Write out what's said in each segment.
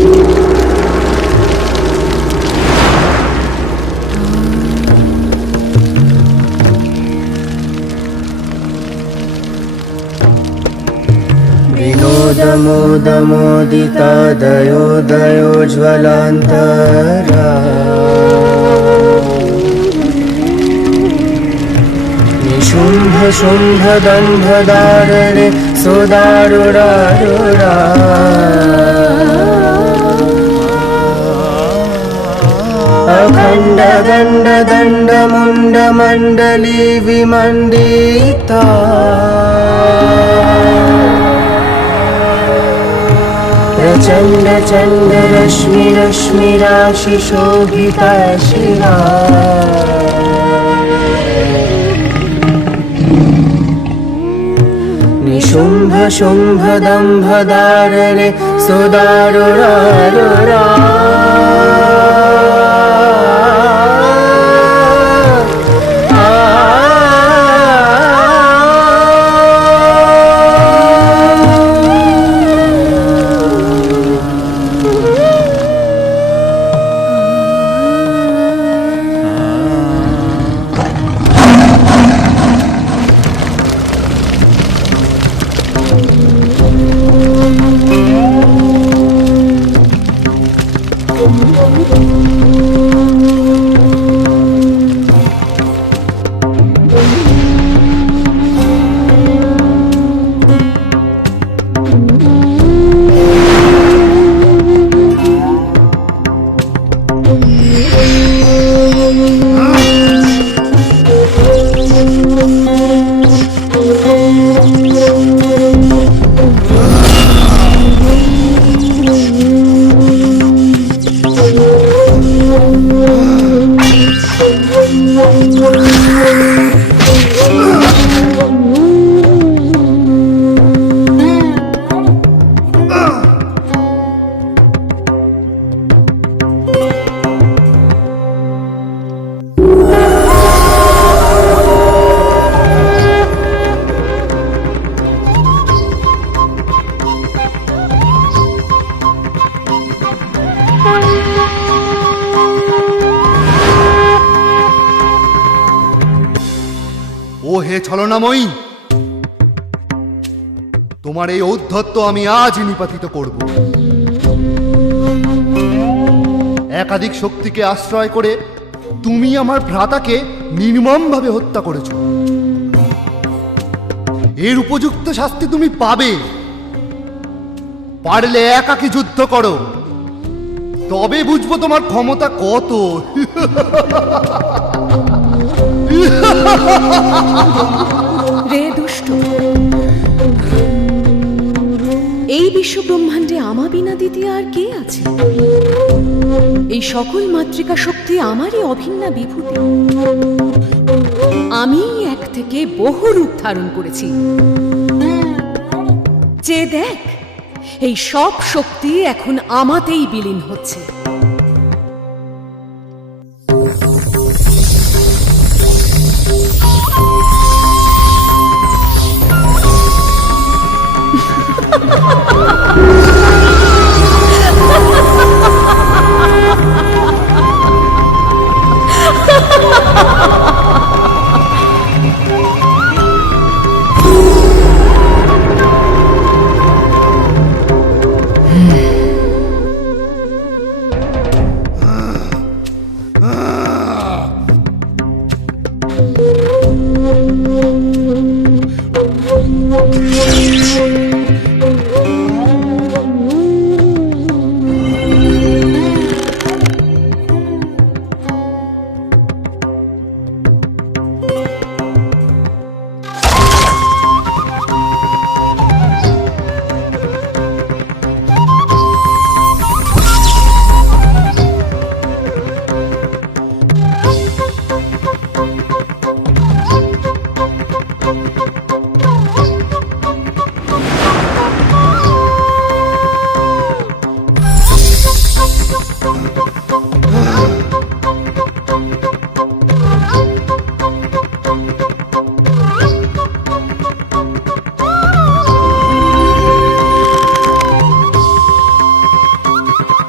विनोदमोदमोदितादयोदयोज्ज्वलान्तरा निशुम्भ शुम्भ दम्भदारणे सुदारुरारुरा अखण्ड दण्ड दण्ड मुण्ड मण्डली विमण्डिता प्रचण्ड चण्ड रश्मि रश्मि राशि शोभिता शिरा निशुम्भ शुम्भ दम्भदारणे सुदारुरारुरा ও হে ছলনাময়ী, তোমার এই ঔদ্ধত্য আমি আজ নিপাতিত করব। একাধিক শক্তিকে আশ্রয় করে তুমি আমার ভ্রাতাকে নির্মমভাবে হত্যা করেছ। এর উপযুক্ত শাস্তি তুমি পাবে। পারলে একাকী যুদ্ধ করো, তবে বুঝবো তোমার ক্ষমতা কত। রে দুষ্ট, এই বিশ্ব ব্রহ্মাণ্ডে আমা বিনা দ্বিতীয় আর কে আছে? এই সকল মাতৃকা শক্তি আমারই অভিন্না বিভূতি। আমি এক থেকে বহু রূপ ধারণ করেছি। যে দেখ, এই সব শক্তি এখন আমাতেই বিলীন হচ্ছে।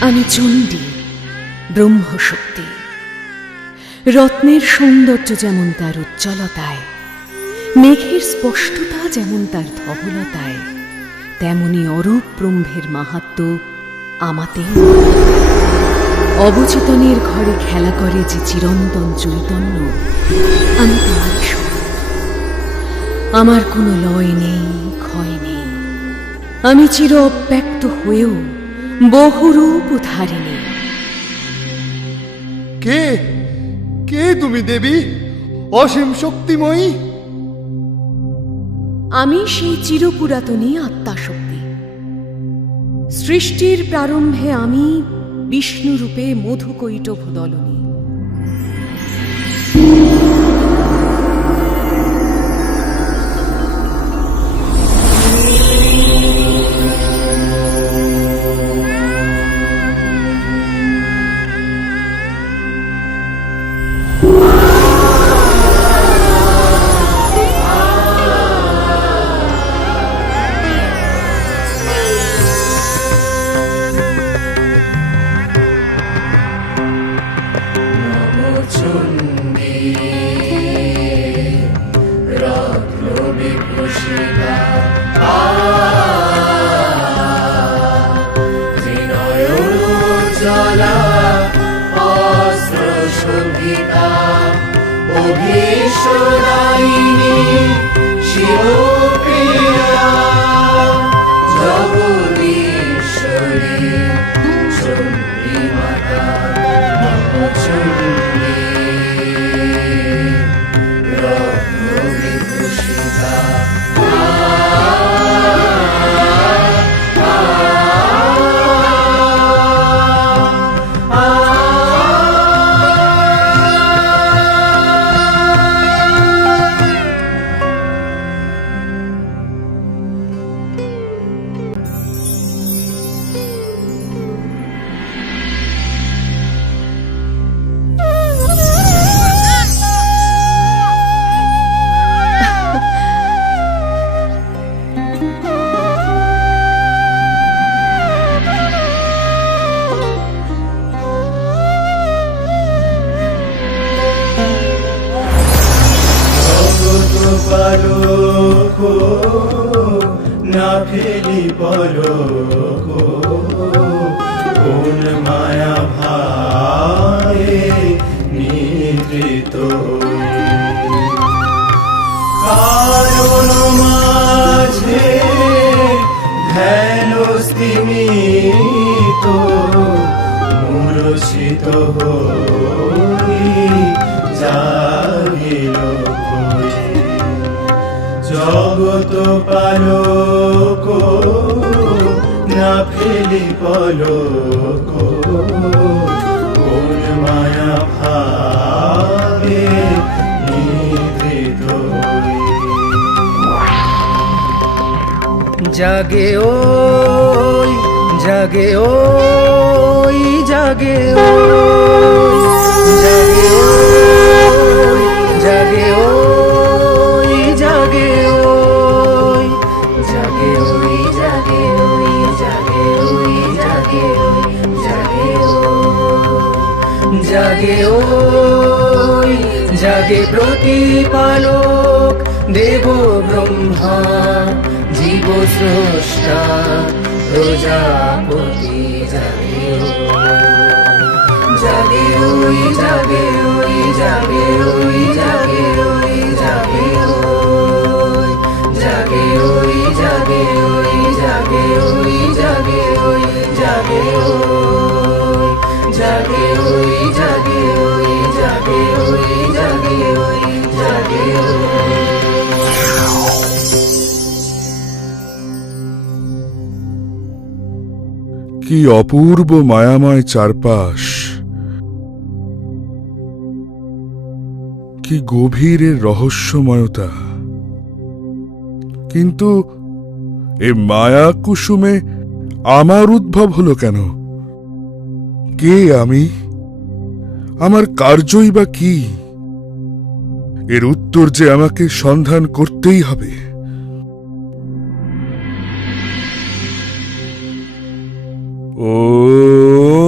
আমি চণ্ডী, ব্রহ্মশক্তি। রত্নের সৌন্দর্য যেমন তার উজ্জ্বলতায়, মেঘের স্পষ্টতা যেমন তার ধবলতায়, তেমনি অরূপ ব্রহ্মের মাহাত্ম্য আমাতেও। অবচেতনের ঘরে খেলা করে যে চিরন্তন চৈতন্য, আমি তার স্বরূপ। আমার কোনো লয় নেই, ক্ষয় নেই। আমি চির অব্যক্ত হয়েও বহুরূপ ধারিণী। কে কে তুমি দেবী, অসীম শক্তিময়ী? আমি সেই চিরপুরাতনী আত্মাশক্তি। সৃষ্টির প্রারম্ভে আমি বিষ্ণুরূপে মধুকৈটভ দলনী। অভীশ্বরায়িনী শিবপ্রিয়া জগদীশ্বরী চণ্ডী মাতা নবচণ্ডী রত্নবিভূষিতা। না ফেলি পলক, কোন মায়া ভায়ে নিদ্রিত, কারণ মাঝে ধ্যান স্তিমিত, মূর্ছিত হই জাগিল জগত পালক, না ফেলি পলক, কোন মায়া ভাবে নিদ্রিত। জাগে ওই জাগে ওই জাগে ওই জাগে ওই জাগে ওই জাগে ওই জাগে ওই জাগে ওই জাগে ওই জাগে ওই জাগে ওই জাগে ওই জাগে প্রতিপালক দেব ব্রহ্মা জীব স্রষ্টা প্রজাপতি। জাগে জাগে ওই জাগে ওই জাগে ওই জাগে ওই জাগে ওই জাগে ওই জাগে ওই জাগে ওই জাগে ওই জাগে ওই জাগে ওই জাগে ওই জাগে ওই জাগে ওই জাগে ওই। কি অপূর্ব মায়াময় চারপাশ, কি গভীরের রহস্যময়তা। কিন্তু এ মায়া কুসুমে আমার উদ্ভব হলো কেন? কে আমি? আমার কার্যই বা কি? এর উত্তর যে আমাকে সন্ধান করতেই হবে। ও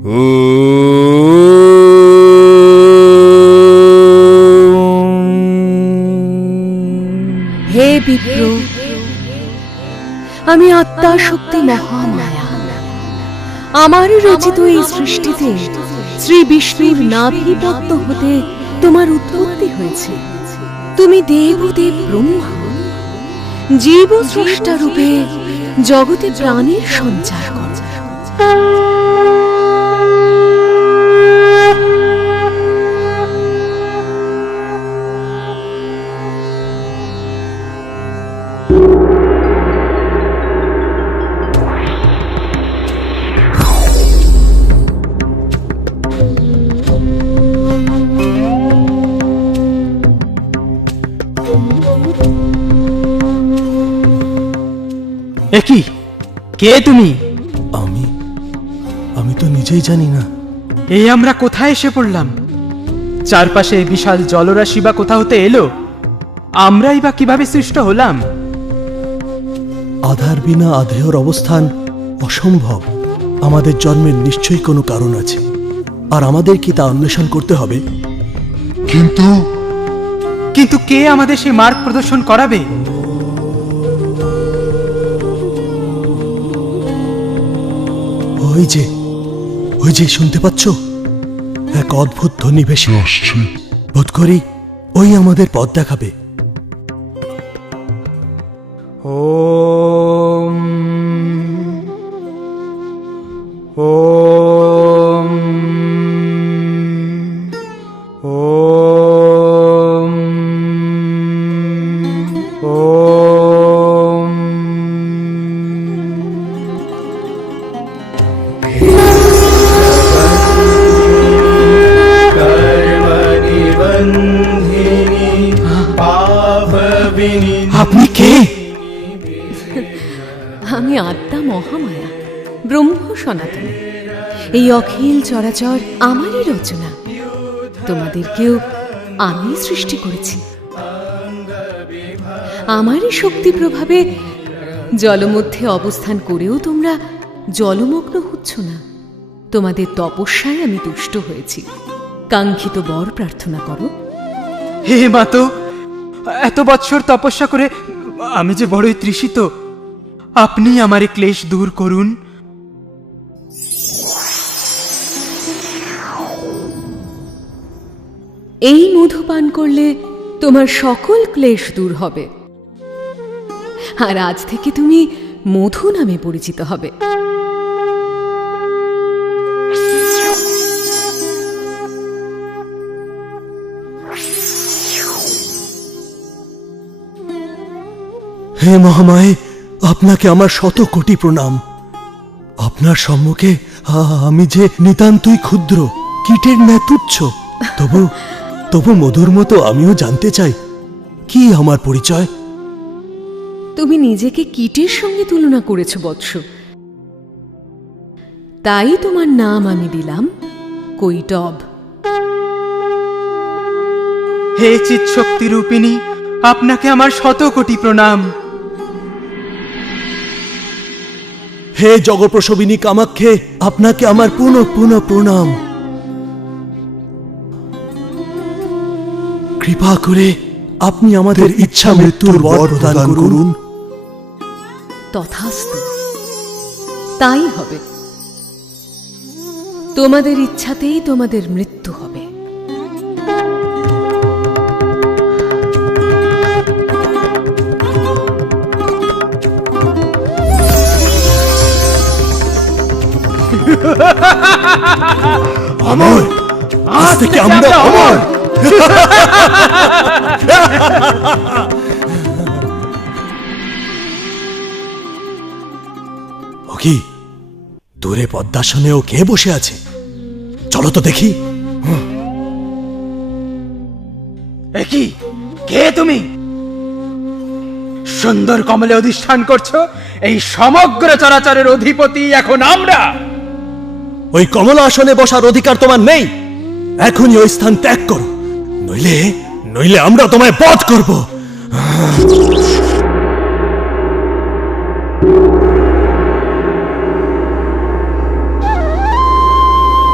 হে বিপ্র, আমি আত্মা শক্তি মহামায়া। আমার রচিত এই সৃষ্টিতে শ্রী বিষ্ণুর নাভিপদ্ম হতে তোমার উৎপত্তি হয়েছে। তুমি দেবদেব ব্রহ্মা, জীব স্রষ্টা রূপে জগতে প্রাণের সঞ্চার করো। একি কে তুমি? আমি তো নিজেই জানি না। এই আমরা কোথায় এসে পড়লাম? চারপাশে বিশাল জলরাশি বা কোথা হতে এলো? আমরাই বা কিভাবে সৃষ্ট হলাম? আধার বিনা আধেয়র অবস্থান অসম্ভব। আমাদের জন্মের নিশ্চয়ই কোনো কারণ আছে, আর আমাদের কি তা অন্বেষণ করতে হবে। কিন্তু কে আমাদের সেই মার্গ প্রদর্শন করাবে? ওই যে শুনতে পাচ্ছ? এক অদ্ভুত ধ্বনি ভেসে আসছে। বোধ করি ওই আমাদের পথ দেখাবে। ওম ওম ওম ওম। আপনি কে? আমি আত্মা মহামায়া, ব্রহ্ম সনাতনী। এই অখিল চরাচর আমারই রচনা। তোমাদেরকেও আমি সৃষ্টি করেছি। আমারই শক্তি প্রভাবে জলমধ্যে অবস্থান করেও তোমরা জলমগ্ন হচ্ছ না। তোমাদের তপস্যায় আমি তুষ্ট হয়েছি। কাঙ্ক্ষিত বর প্রার্থনা করো। হে মাতো, এত বৎসর তপস্যা করে আমি যে বড়ই তৃষিত। আপনি আমার এই ক্লেশ দূর করুন। এই মধু পান করলে তোমার সকল ক্লেশ দূর হবে, আর আজ থেকে তুমি মধু নামে পরিচিত হবে। হে মহামায়ে, আপনাকে আমার শত কোটি প্রণাম। আপনার সম্মুখে আমি যে নিতান্তই ক্ষুদ্র, কীটের ন্যায় তুচ্ছ। তবু মধুর মতো আমিও জানতে চাই, কি আমার পরিচয়? তুমি নিজেকে কীটের সঙ্গে তুলনা করেছ বৎস, তাই তোমার নাম আমি দিলাম কৈটব। হে চিৎশক্তি রূপিণী, আপনাকে আমার শত কোটি প্রণাম। হে জগৎপ্রসবিনী কামাক্ষে, আপনাকে আমার পুনঃ পুনঃ প্রণাম। কৃপা করে আপনি আমাদের ইচ্ছা মৃত্যুর বর প্রদান করুন। তথাস্তু, তাই হবে। তোমাদের ইচ্ছাতেই তোমাদের মৃত্যু হবে। অমর, আজ থেকে আমরা অমর। ও কি, দূরে পদ্মাসনেও কে বসে আছে? চলো তো দেখি। একি কে তুমি? সুন্দর কমলে অধিষ্ঠান করছো। এই সমগ্র চরাচরের অধিপতি এখন আমরা। ওই কমলা আসনে বসার অধিকার তোমার নেই। এখনই ওই স্থান ত্যাগ করো, নইলে আমরা তোমায় বধ করব।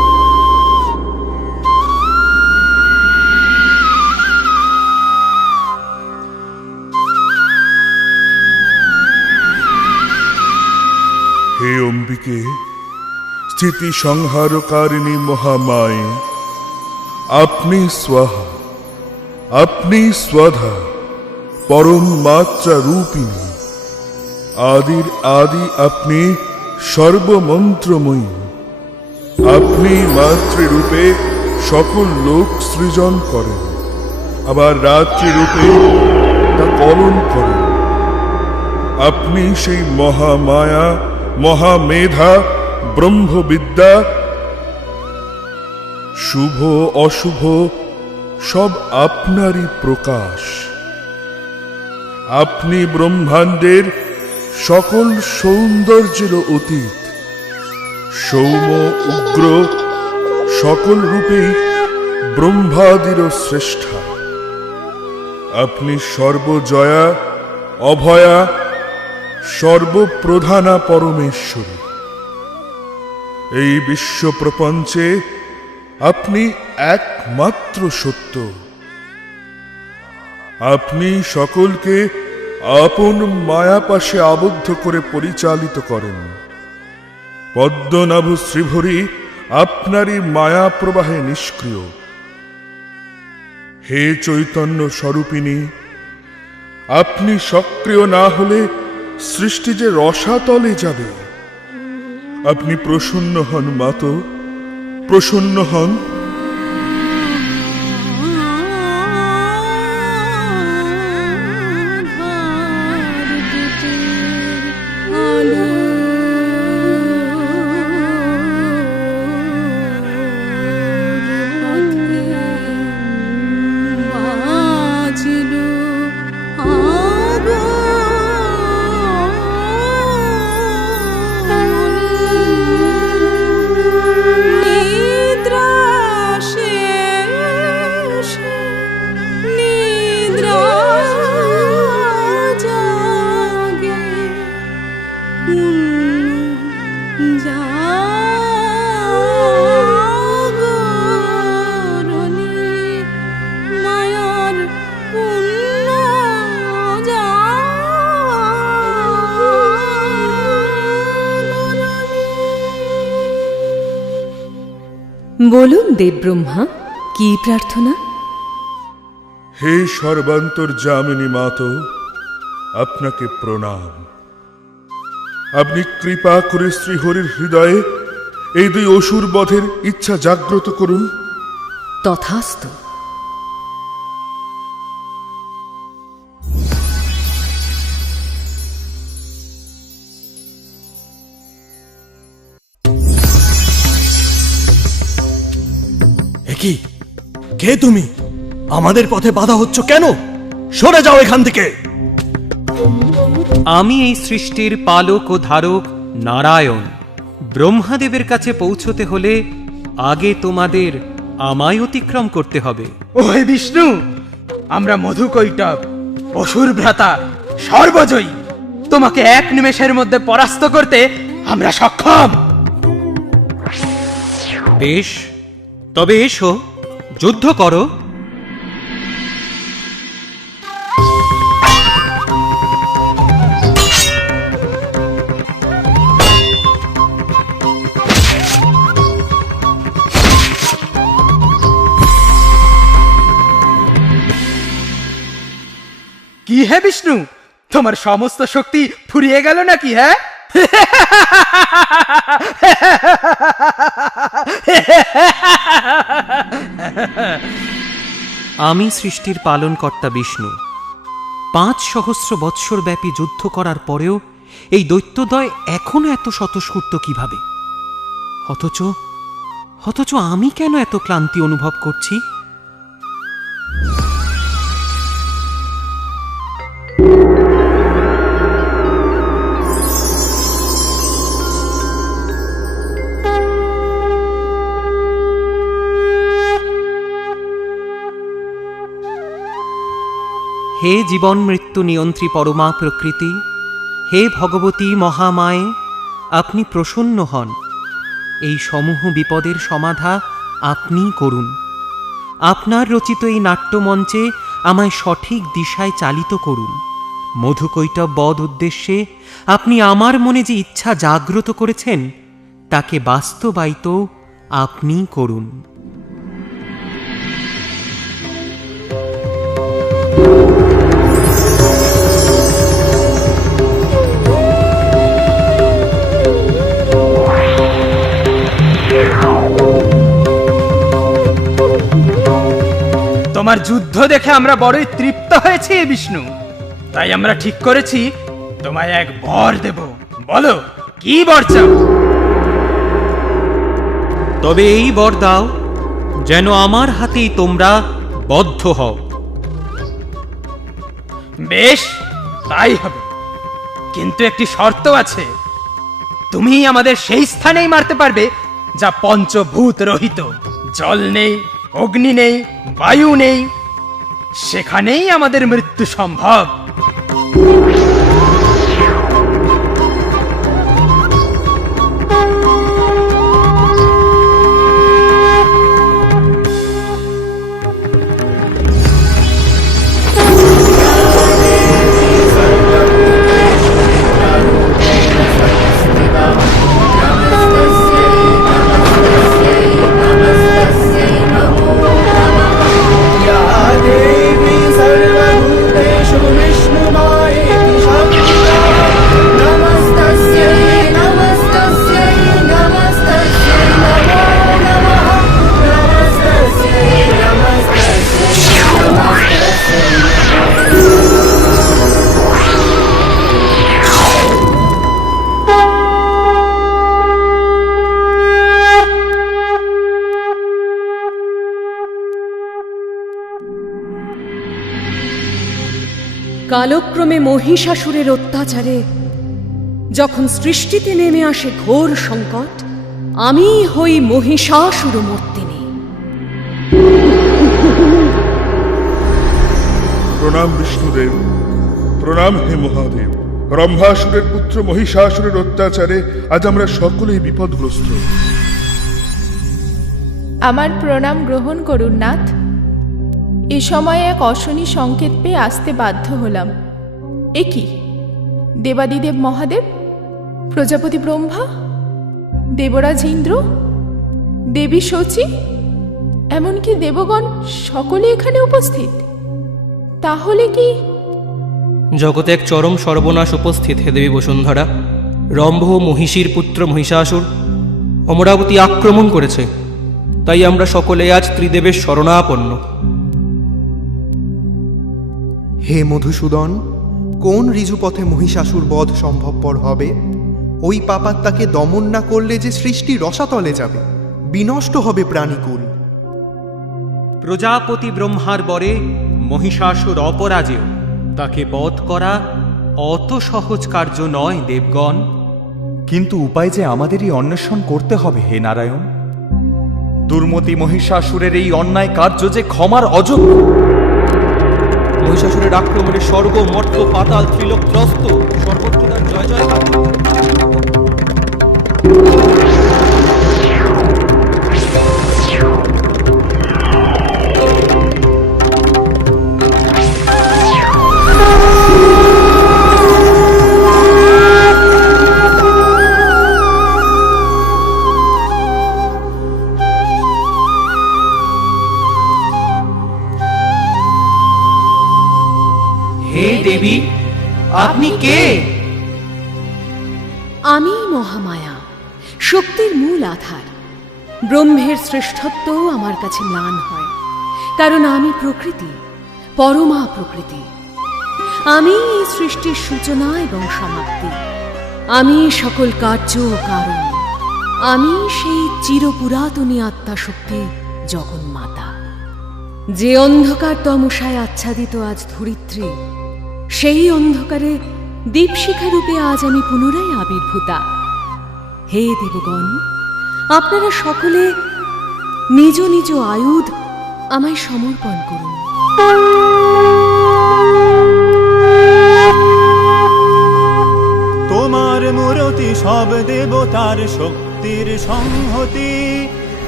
প্রলয়কে স্থিতি সংহারকারিণী মহামায়ে, আপনি স্বাহা, আপনি স্বাধা, পরম মাত্রা রূপিণী, আদির আদি আপনি সর্বমন্ত্রময়ী। আপনি মাতৃরূপে সকল লোক সৃজন করেন, আবার রাত্রিরূপে তা পালন করেন। আপনি সেই মহামায়া, মহামেধা, ব্রহ্মবিদ্যা, শুভ অশুভ সব আপনারই প্রকাশ। আপনি ব্রহ্মাণ্ডের সকল সৌন্দর্যের অতীত, সৌম্য উগ্র সকল রূপেই ব্রহ্মাদির শ্রেষ্ঠা। আপনি সর্বজয়া, অভয়া, সর্বপ্রধানা পরমেশ্বরী। এই বিশ্ব প্রপঞ্চে আপনি একমাত্র সত্য। আপনি সকলকে আপন মায়াপাশে আবদ্ধ করে পরিচালিত করেন। পদ্মনাভ শ্রীভরি আপনারই মায়া প্রবাহে নিষ্ক্রিয়। হে চৈতন্য স্বরূপিণী, আপনি সক্রিয় না হলে সৃষ্টি যে রসাতলে যাবে। আপনি প্রসন্ন হন মাতো, প্রসন্ন হন। বলুন দেবব্রহ্মা, কি প্রার্থনা? হে সর্বান্তর্যামিনী মাতো, আপনাকে প্রণাম। আপনি কৃপা করে শ্রীহরির হৃদয়ে এই দুই অসুর বধের ইচ্ছা জাগ্রত করুন। তথাস্তু। কি কে তুমি? আমাদের পথে বাধা হচ্ছ কেন? সরে যাও এখান থেকে। আমি এই সৃষ্টির পালক ও ধারক নারায়ণ। ব্রহ্মাদেবের কাছে পৌঁছতে হলে আগে তোমাদের আমায় অতিক্রম করতে হবে। ও হে বিষ্ণু, আমরা মধুকৈটব, অসুর ভ্রাতা, সর্বজয়ী। তোমাকে এক নিমেষের মধ্যে পরাস্ত করতে আমরা সক্ষম। বেশ, তবে এসো, যুদ্ধ করো। কি হে বিষ্ণু, তোমার সমস্ত শক্তি ফুরিয়ে গেল নাকি? হ্যাঁ, আমি সৃষ্টির পালনকর্তা বিষ্ণু। ৫,০০০ বৎসর ব্যাপী যুদ্ধ করার পরেও এই দৈত্যদ্বয় এখনো এত স্বতঃস্ফূর্ত কিভাবে? অথচ আমি কেন এত ক্লান্তি অনুভব করছি? হে জীবন মৃত্যু নিয়ন্ত্রী পরমা প্রকৃতি, হে ভগবতী মহামায়ে, আপনি প্রসন্ন হন। এই সমূহ বিপদের সমাধা আপনিই করুন। আপনার রচিত এই নাট্যমঞ্চে আমায় সঠিক দিশায় চালিত করুন। মধুকৈটব বধ উদ্দেশ্যে আপনি আমার মনে যে ইচ্ছা জাগ্রত করেছেন তাকে বাস্তবায়িত আপনিই করুন। তোমার যুদ্ধ দেখে আমরা বড়ই তৃপ্ত হয়েছি বিষ্ণু, তাই আমরা ঠিক করেছি তোমায় এক বর দেব। বলো কি বর চাও? তবে এই বর দাও যেন আমার হাতেই তোমরা বদ্ধ হও। বেশ, তাই হবে, কিন্তু একটি শর্ত আছে। তুমি আমাদের সেই স্থানেই মারতে পারবে যা পঞ্চভূত রহিত। জল নেই, অগ্নি নেই, বায়ু নেই, সেখানেই আমাদের মৃত্যু সম্ভব। কালক্রমে মহিষাসুরের অত্যাচারে যখন সৃষ্টিতে নেমে আসে ঘোর সংকট, আমি হই মহিষাসুরমর্দিনী। প্রণাম বিষ্ণুদেব, প্রণাম হে মহাদেব। রম্ভাসুরের পুত্র মহিষাসুরের অত্যাচারে আজ আমরা সকলেই বিপদগ্রস্ত। আমার প্রণাম গ্রহণ করুন নাথ। এ সময়ে এক অশনি সংকেত পেয়ে আসতে বাধ্য হলাম। এ কি? দেবাদিদেব মহাদেব, প্রজাপতি ব্রহ্মা, দেবরাজ ইন্দ্র, দেবী শচী, এমনকি দেবগণ সকলে এখানে উপস্থিত। তাহলে কি জগতে এক চরম সর্বনাশ উপস্থিত হে দেবী বসুন্ধরা। রম্ভ মহিষীর পুত্র মহিষাসুর অমরাবতী আক্রমণ করেছে, তাই আমরা সকলে আজ ত্রিদেবের শরণাপন্ন। হে মধুসূদন, কোন ঋজুপথে মহিষাসুর বধ সম্ভবপর হবে? ওই পাপাত্মাকে দমন না করলে যে সৃষ্টি রসাতলে যাবে, বিনষ্ট হবে প্রাণীকুল। প্রজাপতি ব্রহ্মার বরে মহিষাসুর অপরাজেয়, তাকে বধ করা অত সহজ কার্য নয় দেবগণ। কিন্তু উপায় যে আমাদেরই অন্বেষণ করতে হবে হে নারায়ণ। দুর্মতি মহিষাসুরের এই অন্যায় কার্য যে ক্ষমার অযোগ্য। মহিষাসুরের আক্রমণে স্বর্গ মর্ত পাতাল ত্রিলোক ত্রস্ত, সর্বত্র তার জয় জয়কার। হে দেবী, আপনি কে? আমি মহামায়া, শক্তির মূল আধার। ব্রহ্মের শ্রেষ্ঠত্ব আমার কাছে ম্লান হয়, কারণ আমি প্রকৃতি, পরমা প্রকৃতি। আমি এই সৃষ্টির সূচনা এবং সমাপ্তি। আমি সকল কার্য ও কারণ। আমি সেই চিরপুরাতনী আত্মাশক্তি জগন্মাতা। যে অন্ধকার তমসায় আচ্ছাদিত আজ ধরিত্রী, সেই অন্ধকারে দীপশিখা রূপে আজ আমি পুনরায় আবির্ভূতা। হে দেবগণ, আপনারা সকলে নিজ নিজ আয়ুধ আমায় সমর্পণ করুন। তোমার মূরতি সব দেবতার শক্তির সংহতি,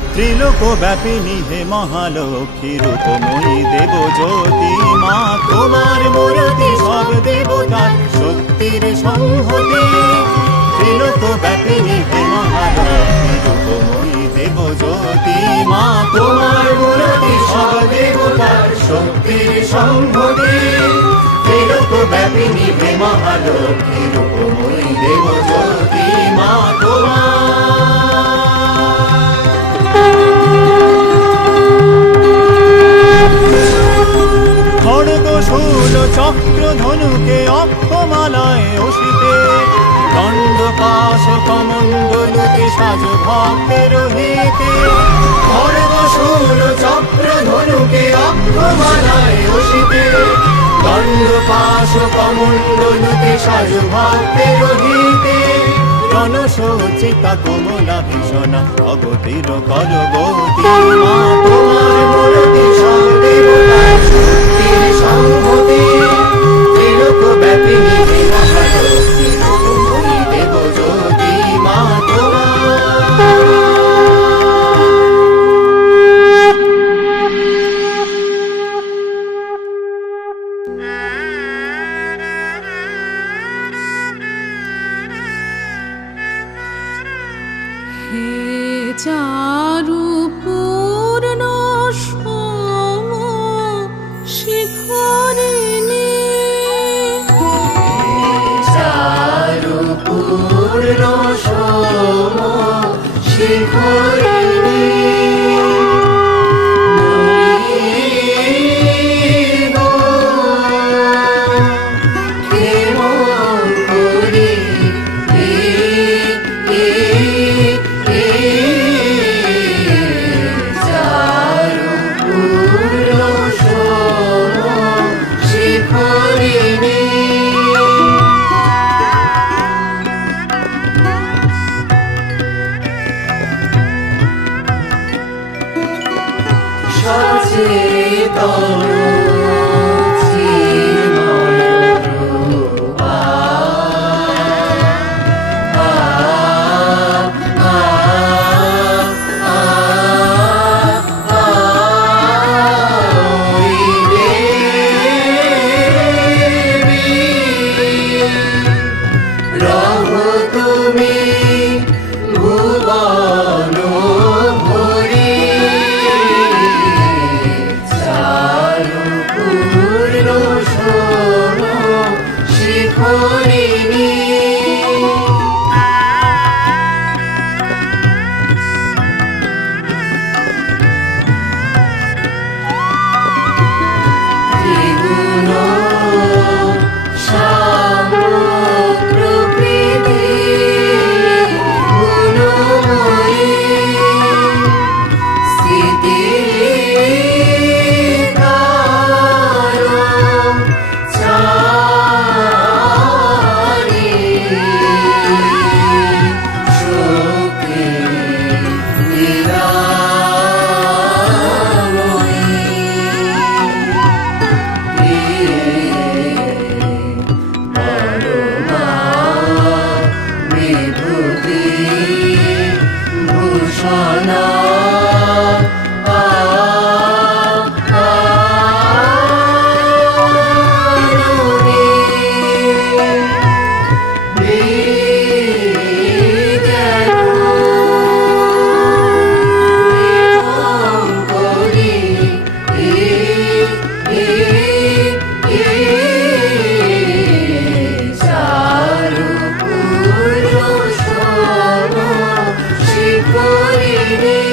ত্রিলোক ব্যাপিনী হে মহালক্ষ্মী রূপময়ী দেব জ্যোতি মা তোমার মূর্তি সব দেবতার শক্তির সংহতি ত্রিলোক ব্যাপিনী হে মহালক্ষ্মী রূপময়ী দেব জ্যোতি মা তোমার মূর্তি সব দেবতার শক্তির সংহতি ত্রিলোক ব্যাপিনী হে মহালক্ষ্মী রূপময়ী দেব জ্যোতি মা তোমার খড়গ শূল চক্র ধনুকে অক্ষমালায় অসিতে দণ্ড পাশ কমণ্ডলুতে সাজ ভক্তের হিতে খড়গ শূল চক্র ধনুকে অক্ষমালায় অসিতে দণ্ড পাশ কমণ্ডলুতে সাজ ভক্তের হিতে রণসজ্জিতা কমলা ভীষণা অগতির করগতি মা তোমার মূর্তি সব দেবতার শক্তির সংহতি ত্রিলোক ব্যাপিনী হে মহালক্ষ্মী রূপময়ী দেব জ্যোতি মা চারু পূর্ণ সম শিখরিণী চারু পূর্ণ সম শিখরিণী শিখরিণী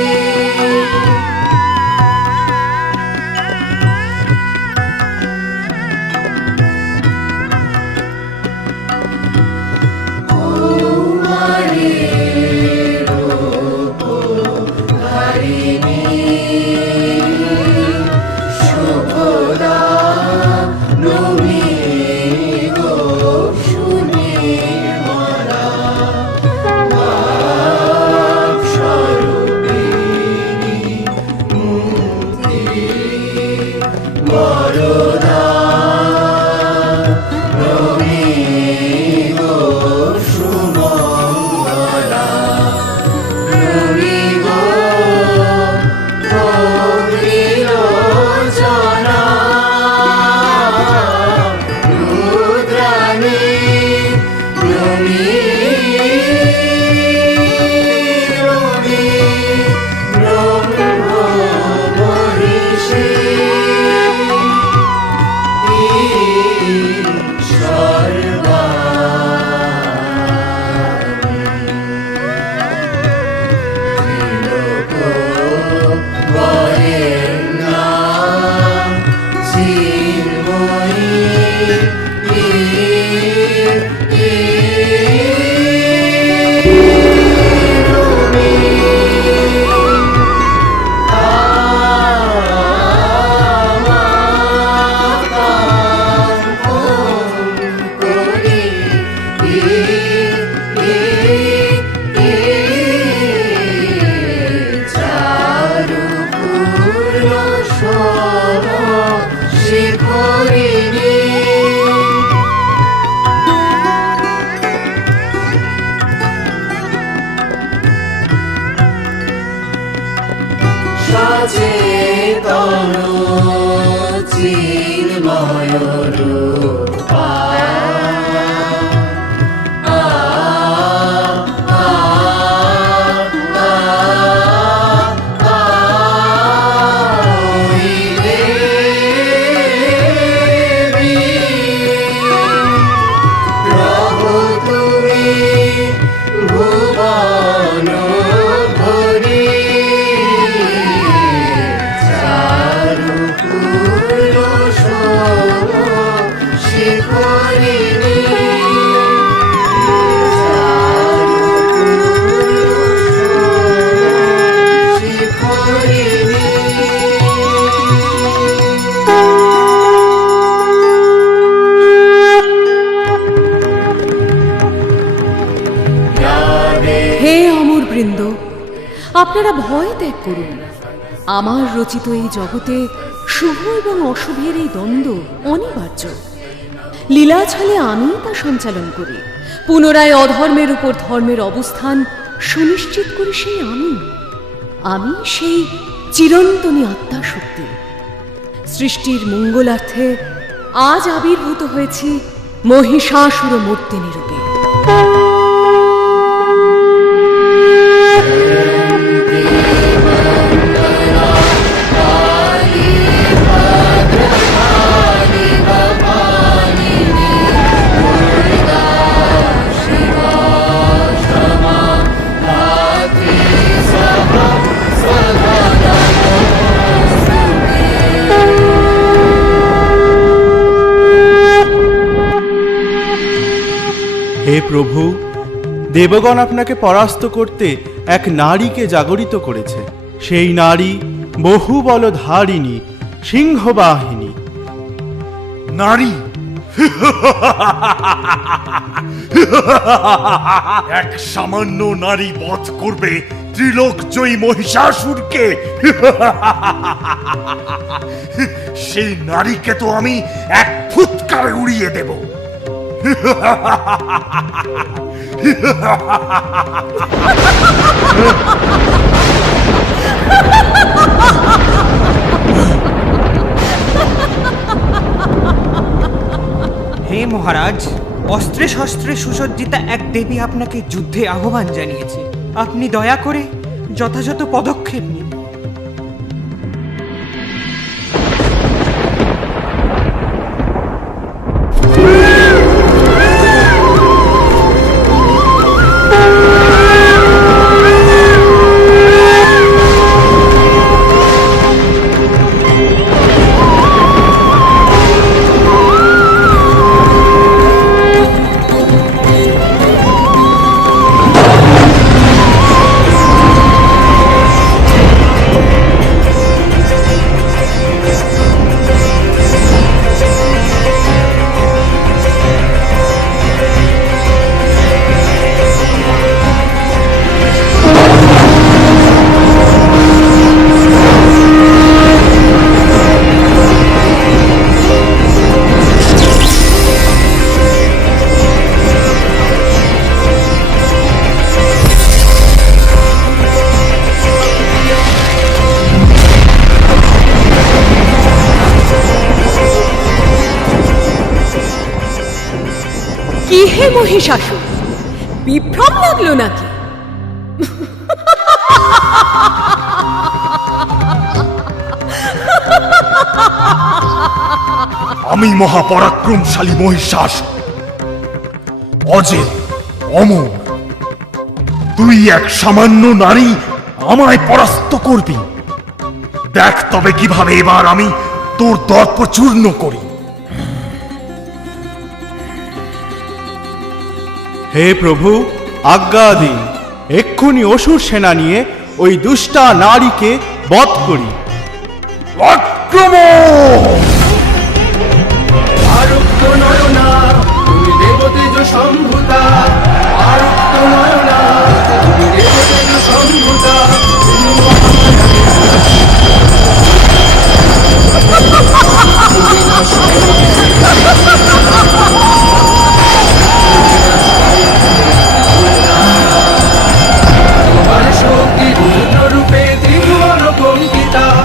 অচেতন চিন্ময় রূপা হে অমর বৃন্দ, আপনারা ভয় ত্যাগ করুন। আমার রচিত এই জগতে শুভ এবং অশুভের এই দ্বন্দ্ব অনিবার্য। লীলাছলে আমি তা সঞ্চালন করি, পুনরায় অধর্মের উপর ধর্মের অবস্থান সুনিশ্চিত করি সেই আমি সেই চিরন্তনী আত্মা শক্তি। সৃষ্টির মঙ্গলার্থে আজ আবির্ভূত হয়েছি মহিষাসুর মূর্তিনি রূপে। হে প্রভু, দেবগণ আপনাকে পরাস্ত করতে এক নারীকে জাগরিত করেছে। সেই নারী বহু বলধারিণী, সিংহবাহিনী। নারী এক সামান্য নারী বধ করবে ত্রিলোক জয়ী মহিষাসুরকে? সেই নারীকে তো আমি এক ফুৎকারে উড়িয়ে দেব। হে মহারাজ, অস্ত্রে শস্ত্রে সুসজ্জিতা এক দেবী আপনাকে যুদ্ধে আহ্বান জানিয়েছে। আপনি দয়া করে যথাযথ পদক্ষেপ নিন। কি হে মহিষাসুর, বিভ্রম লাগলো নাকি? আমি মহাপরাক্রমশালী মহিষাসুর, অজেয়, অমর। তুই এক সামান্য নারী আমায় পরাস্ত করবি। দেখ তবে কিভাবে এবার আমি তোর দর্প চূর্ণ করি। হে প্রভু, আজ্ঞা দিন, এক্ষুনি অসুর সেনা নিয়ে ওই দুষ্টা নারীকে বধ করি। আক্রমণ! আরক্ত নয়না তুমি দেবতেজ সম্ভূতা, আরক্ত নয়না তুমি দেবতেজ সম্ভূতা। তোমার শক্তি রূপে ত্রিভুবন কঙ্কিতা,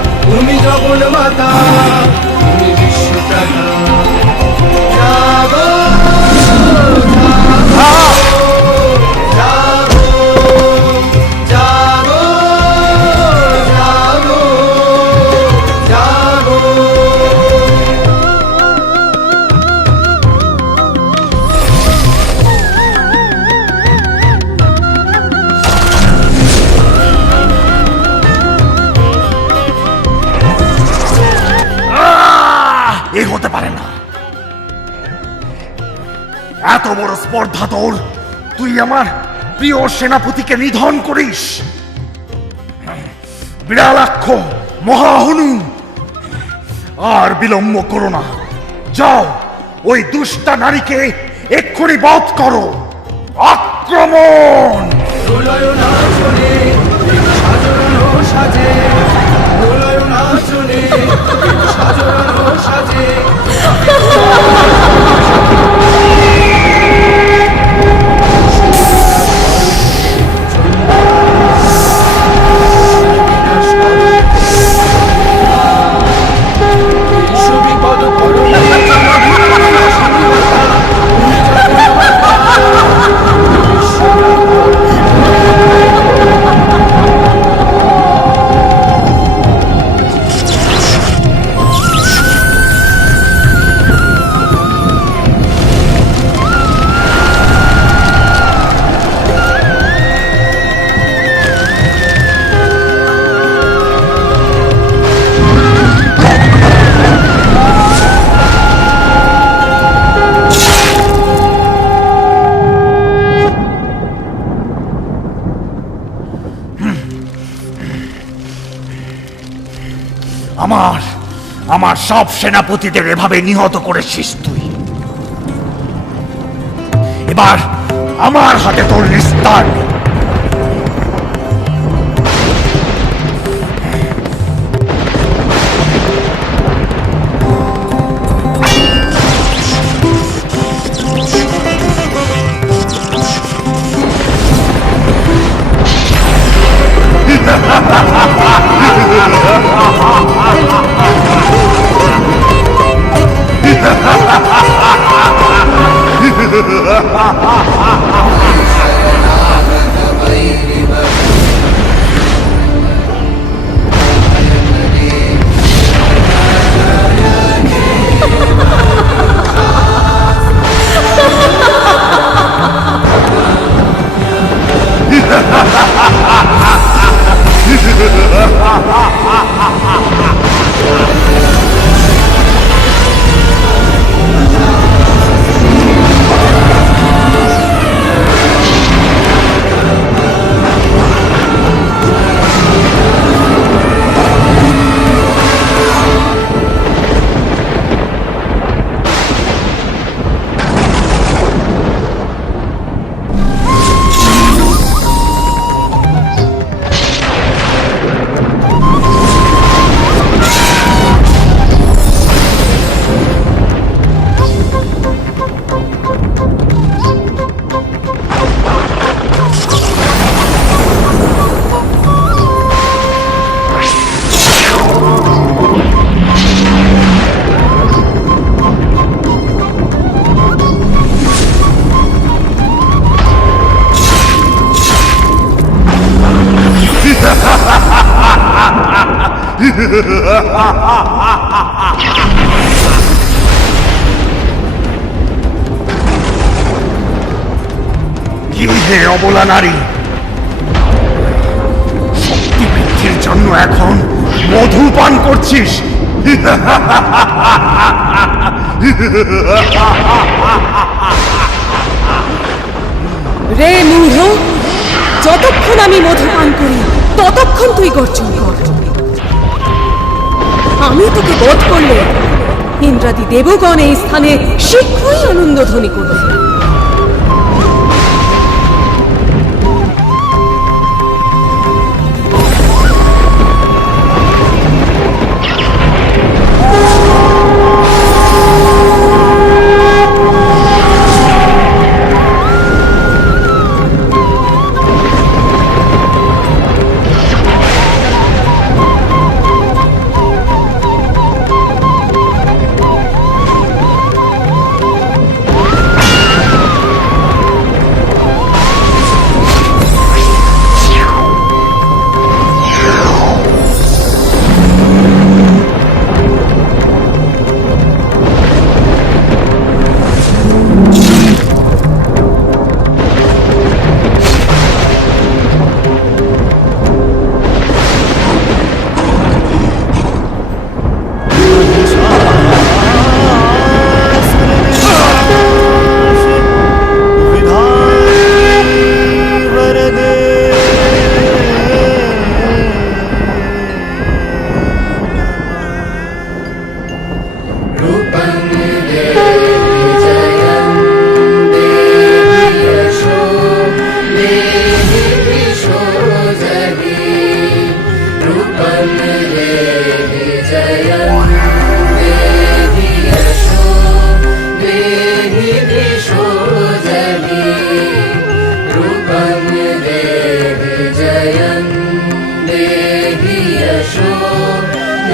এত বড় স্পর্ধা তোর? তুই আমার প্রিয় সেনাপতিকে নিধন করিস? বিড়ালাক্ষ মহাহনু, আর বিলম্ব করো না। যাও, ওই দুষ্টা নারীকে এক্ষুনি বধ করো। আক্রমণ! দোলয় নাচনে সাজানো সাজে, দোলয় নাচনে সাজানো সাজে। আমার সব সেনাপতিদের এভাবে নিহত করেছিস তুই। এবার আমার হাতে তোর নিস্তার। কি হে অবলা নারী, শক্তি বৃদ্ধির জন্য এখন মধু পান করছিস? রে মূঢ়, যতক্ষণ আমি মধু পান করি ততক্ষণ তুই গর্জন কর। আমি তোকে বধ করলে ইন্দ্রাদি দেবগণ এই স্থানে শীঘ্রই আনন্দধ্বনি করবে।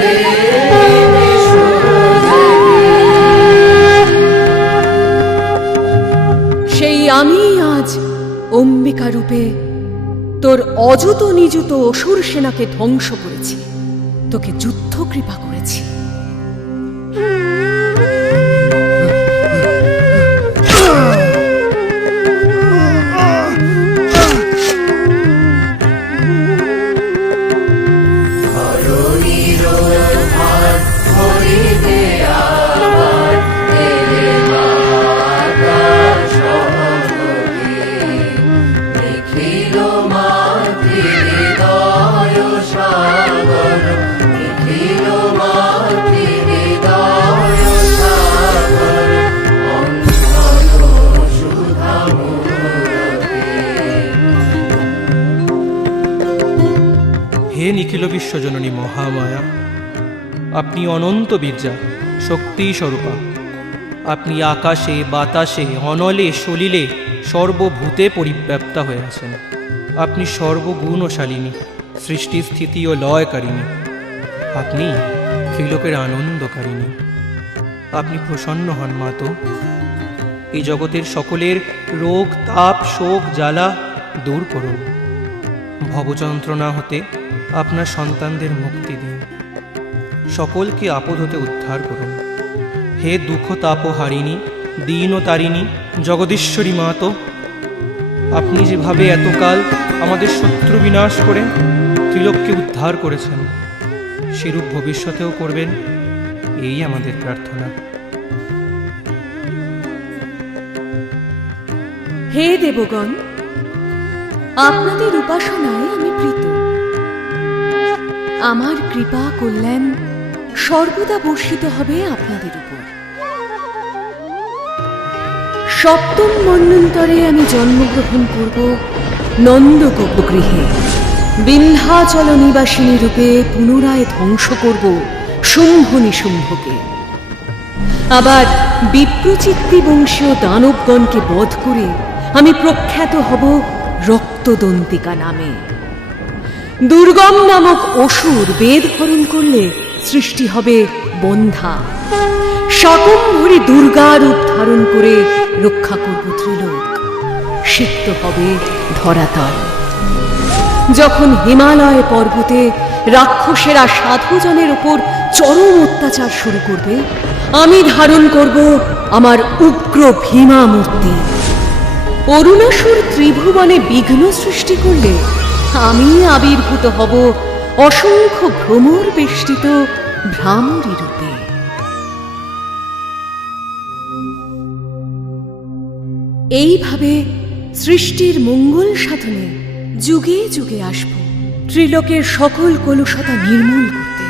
সেই আমি আজ অম্বিকা রূপে তোর অযুত নিযুত অসুর সেনাকে ধ্বংস করেছি, তোকে যুদ্ধ কৃপা করেছি। হে নিখিল বিশ্বজননী মহামায়া, আপনি অনন্ত বীর্যা, শক্তি স্বরূপা। আপনি আকাশে বাতাসে অনলে সলিলে সর্বভূতে পরিব্যাপ্তা হয়ে আছেন। আপনি সর্বগুণশালিনী, সৃষ্টি স্থিতি ও লয়কারিণী। আপনি ত্রিলোকের আনন্দকারিণী। আপনি প্রসন্ন হন মাতো, এই জগতের সকলের রোগ তাপ শোক জ্বালা দূর করুন। ভবযন্ত্রণা হতে আপনার সন্তানদের মুক্তি দিন, সকলকে আপদ হতে উদ্ধার করুন। হে দুঃখ তাপহারিণী, দীন ও তারিণী, জগদীশ্বরী মাতো, আপনি যেভাবে এতকাল আমাদের শত্রু বিনাশ করে ত্রিলোককে উদ্ধার করেছেন, সেরূপ ভবিষ্যতেও করবেন, এই আমাদের প্রার্থনা। হে দেবগণ, আপনাদের উপাসনায় আমি প্রীত। আমার কৃপা কল্যাণ সর্বদা বর্ষিত হবে আপনাদের উপর। সপ্তম মন্বন্তরে আমি জন্মগ্রহণ করব নন্দগোপগৃহে। বিন্ধ্যাচল নিবাসিনী রূপে পুনরায় ধ্বংস করব শুম্ভ নিশুম্ভকে। আবার বিপ্রচিত্তি বংশীয় দানবগণকে বধ করে আমি প্রখ্যাত হব রক্তদন্তিকা নামে। দুর্গম নামক অসুর বেদ হরণ করলে সৃষ্টি হবে বন্ধা। শাকম্ভরী দুর্গা রূপ ধারণ করে রক্ষা করব ত্রিলোক। সিক্ত হবে ধরাতল। যখন হিমালয় পর্বতে রাক্ষসেরা সাধুজনের উপর চরম অত্যাচার শুরু করবে, আমি ধারণ করব আমার উগ্র ভীমা মূর্তি। অরুণাসুর ত্রিভুবনে বিঘ্ন সৃষ্টি করলে আমি আবির্ভূত হব অসংখ্য ভ্রমর বেষ্টিত ভ্রামরী রূপে। এইভাবে সৃষ্টির মঙ্গল সাধনে যুগে যুগে আসব, ত্রিলোকের সকল কলুষতা নির্মূল করতে।